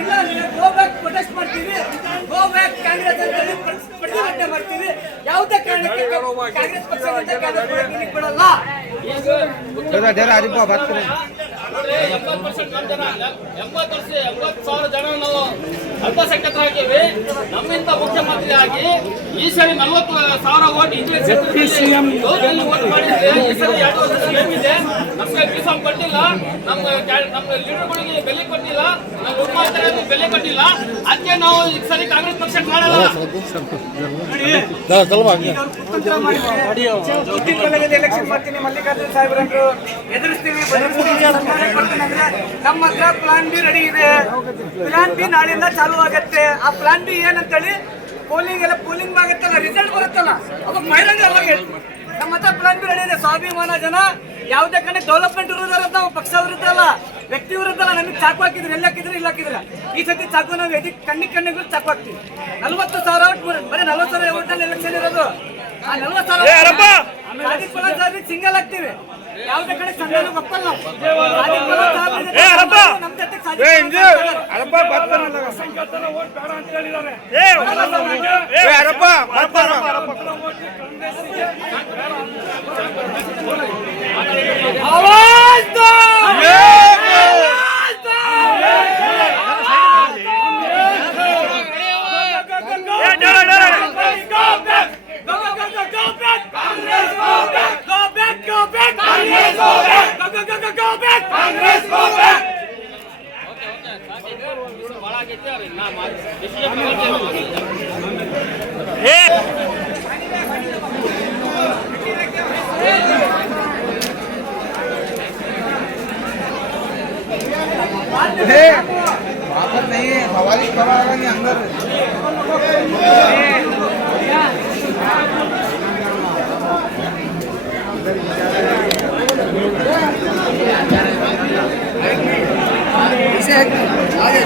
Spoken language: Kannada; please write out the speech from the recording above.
ಇಲ್ಲ ಗೋ ಬ್ಯಾಕ್ ಪ್ರೊಟೆಸ್ಟ್ ಮಾಡ್ತೀವಿ, ಗೋ ಬ್ಯಾಕ್ ಕಾಂಗ್ರೆಸ್ ಅಂತ ಪ್ರತಿಭಟನೆ ಮಾಡ್ತೀವಿ. ಯಾವುದೇ ಕಾರಣಕ್ಕೆ ಕಾಂಗ್ರೆಸ್ ಪಕ್ಷ ಬಿಡಲ್ಲ. 70,000 ಜನ ನಾವು ಅಲ್ಪಸಂಖ್ಯಾತರಾಗಿವಿ. ನಮ್ಮಿಂದ ಮುಖ್ಯಮಂತ್ರಿ ಆಗಿ ಈ ಸರಿ 40,000 ಓಟ್ ಇಂಗ್ಲಿಷ್ ಓಟ್ ಮಾಡಿದ್ರೆ ಈ ಸರಿ 2 ವರ್ಷ ಗೆದ್ದಿದೆ. ನಮ್ಗೆ ಬೀಸಂ ಕೊಟ್ಟಿಲ್ಲ, ನಮ್ಮ ಲೀಡರ್ಗಳಿಗೆ ಬೆಲೆ ಕೊಟ್ಟಿಲ್ಲ, ನಮ್ಮ ಮುಖ್ಯಮಂತ್ರಿ ಬೆಲೆ ಕೊಟ್ಟಿಲ್ಲ. ಅದಕ್ಕೆ ನಾವು ಈ ಸರಿ ಕಾಂಗ್ರೆಸ್ ಪಕ್ಷ ಮಾಡಲ್ಲ. ಎಲೆಕ್ಷನ್ ಮಾಡ್ತೀನಿ, ಮಲ್ಲಿಕಾರ್ಜುನ ಸಾಹೇಬ್ರಂದ್ರು ಎದುರಿಸ್ತೀವಿ, ನಮ್ಮ ಹತ್ರ ಪ್ಲಾನ್ ಬಿ ರೆಡಿ ಇದೆ. ಪ್ಲಾನ್ ಬಿ ನಾಳೆಯಿಂದ ಚಾಲೂ ಆಗತ್ತೆ. ಆ ಪ್ಲಾನ್ ಬಿ ಏನಂತೇಳಿ ಪೋಲಿಂಗ್ ಆಗತ್ತಲ್ಲ, ರಿಸಲ್ಟ್ ಬರುತ್ತಲ್ಲ, ಅವಾಗ ಬಹಿರಂಗ ನಮ್ಮ ಹತ್ರ ಪ್ಲಾನ್ ಬಿ ರೆಡಿ ಇದೆ. ಸ್ವಾಭಿಮಾನ ಜನ ಯಾವುದೇ ಕಡೆ ಡೆವಲಪ್ಮೆಂಟ್ ವಿರುದ್ಧ ನಾವು ಪಕ್ಷ ವಿರುದ್ಧ ಅಲ್ಲ, ವ್ಯಕ್ತಿ ವಿರುದ್ಧ ಅಲ್ಲ. ನಮಗೆ ಚಾಕು ಹಾಕಿದ್ರೆ ಎಲ್ಲ ಹಾಕಿದ್ರೆ ಇಲ್ಲ ಹಾಕಿದ್ರೆ ಈ ಸತಿ ಚಾಕು ನಾವು ಕಣ್ಣಿಗೂ ಚಾಕು ಹಾಕ್ತೀವಿ. 40,000 ಓಟ್, ಬರೀ 40,000 ಓಟಲ್ಲಿ ಎಲೆಕ್ಷನ್ ಇರೋದು. ಆ 40,000 ಸಿಂಗಲ್ ಆಗ್ತೀವಿ. ಯಾವುದೇ ಕಡೆ ಸಂಘನೂ ಒಪ್ಪಲ್ಲ ನಾವು. ನಮ್ಮ ಜೊತೆ नहीं हवाली खबर अंदर इसे आगे